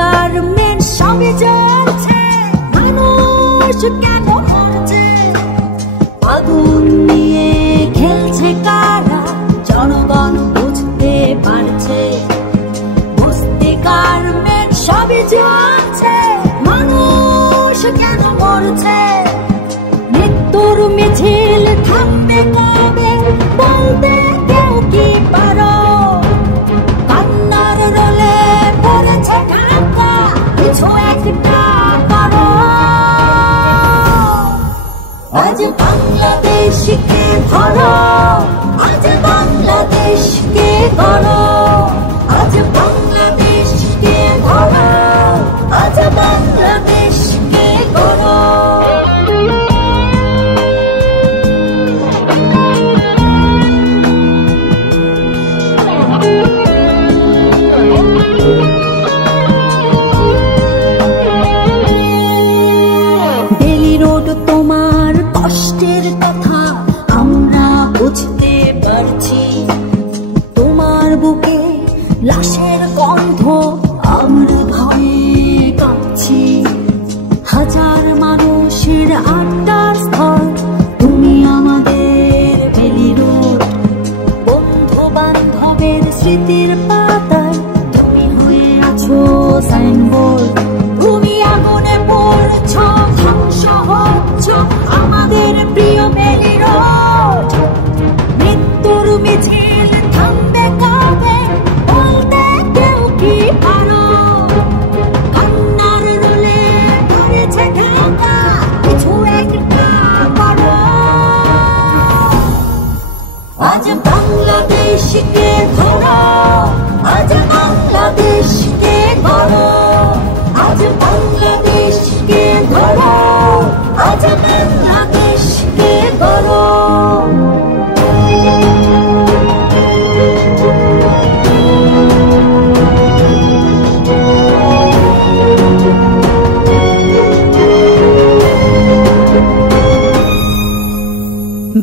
Garment সবই জ্বলছে, মানুষ কেন মরছে? আগুন নিয়ে খেলছে কারা, জনগণ বুঝতে পারছে। বস্তি গার্মেন্ট সবই জ্বলছে, মানুষ কেন মরছে? মৃত্যুর মিছিল থামবে কবে, বলতে কেউ কি পারো? কান্নার রোলে পড়েছে ঢাকা, কিছু একটা করো। আজ বাংলাদেশকে ধরো, আজ বাংলাদেশকে গড়ো, আজ বাংলাদেশকে ধরো, আজ বাংলাদেশকে গড়ো। বেলি রোড তোমার কষ্টের কথা আমরা বুঝতে পারছি, তোমার বুকে লাশের গন্ধ আমরা ভয়ে কাঁপছি। হাজার মানুষের আড্ডার স্থল তুমি আমাদের বেলি রোড, বন্ধু বান্ধবের স্মৃতির পাতায় তুমি হয়ে আছো সাইনবোর্ড। তুমি আগুনে পড়ছ, ধ্বংস হচ্ছ আমাদের প্রিয় বেলি রোড। মৃত্যুর মিছিল থামবে কবে, বলতে কেউ কি পারো? কান্নার রোলে পড়েছে ঢাকা, কিছু একটা করো। আজ বাংলাদেশকে ধরো, আজ বাংলাদেশকে গড়ো, আজ বাংলাদেশকে ধরো, আজ বাংলাদেশকে গড়ো।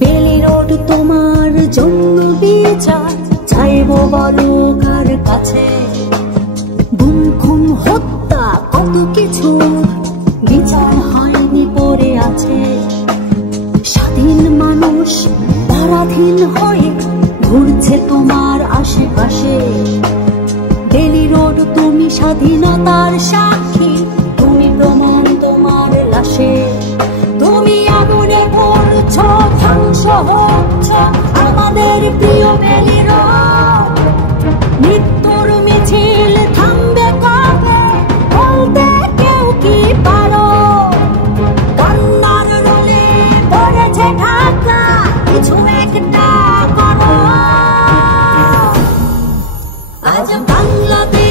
বেলি রোড তোমার জন্য বিচার চাইবো বলো কার কাছে? গুম খুন হত্যা কত কিছু বিচার হয়নি পড়ে আছে। স্বাধীন মানুষ পরাধীন হয়ে ঘুরছে তোমার আশেপাশে। বেলি রোড তুমি স্বাধীনতার সাক্ষী, তুমি প্রমাণ তোমার লাশে। তুমি আগুনে পড়ছ, ধ্বংস হচ্ছ আমাদের প্রিয় বেলি রোড। মৃত্যুর মিছিল থামবে কবে, বলতে কেউ কি পারো? কান্নার রোলে পড়েছে ঢাকা, কিছু একটা করো। আজ বাংলাদেশ